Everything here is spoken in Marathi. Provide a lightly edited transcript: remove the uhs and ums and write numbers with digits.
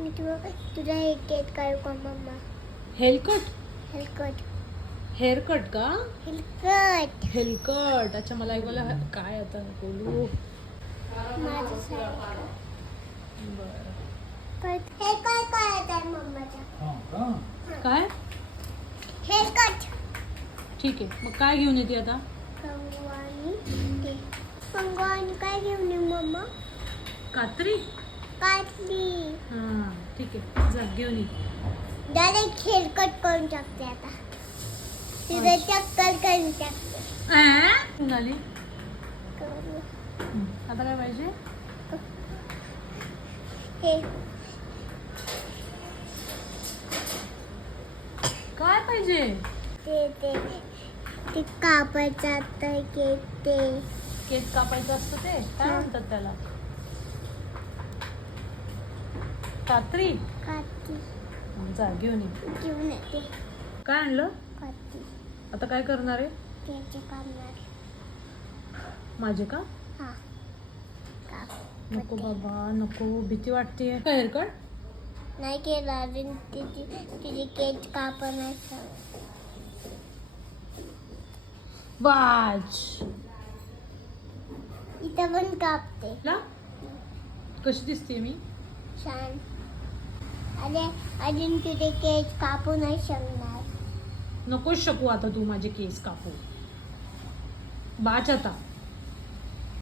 मी तुला हे केक काढू का मम्मा? हेलकट हेलकट हेअरकट का? हेलकट हेलकट. अच्छा, मला ऐकलं काय आता बोलू. माझं सारखं. बरं. हे काय करायचं मम्माच्या? काय? हेलकट ठीक आहे, मग काय घेऊन येते आता? कंगवानी काय घेऊन ये मम्मा? कात्री. काटली हां ठीक आहे, जा घेऊन ये. डायरेक्ट हेलकट करून टाकते आता. तिथे चक्कर करून टाकते. घेऊन आली. आता काय पाहिजे? हे काय पाहिजे? ते ते ते कापायचं आता केक ते. केक कापायचं असतं ते काय हां. म्हणतात त्याला? कात्री. काठी जा घेऊन ये. घेऊन येते. काय आणलं? काठी आता काय करणार आहे? केकचे काढणार. माझे का? हा काप. नको बाबा नको, भीती वाटते. काय हेअरकट? नाही केलं अजून. तिची केक कापण्याचं. वाच. इथं पण कापते. ला कशी दिसते मी? छान. अरे अजून तुझे केक कापू नाही शकणार. नको शकू आता तू माझे केस कापू. बाच आता.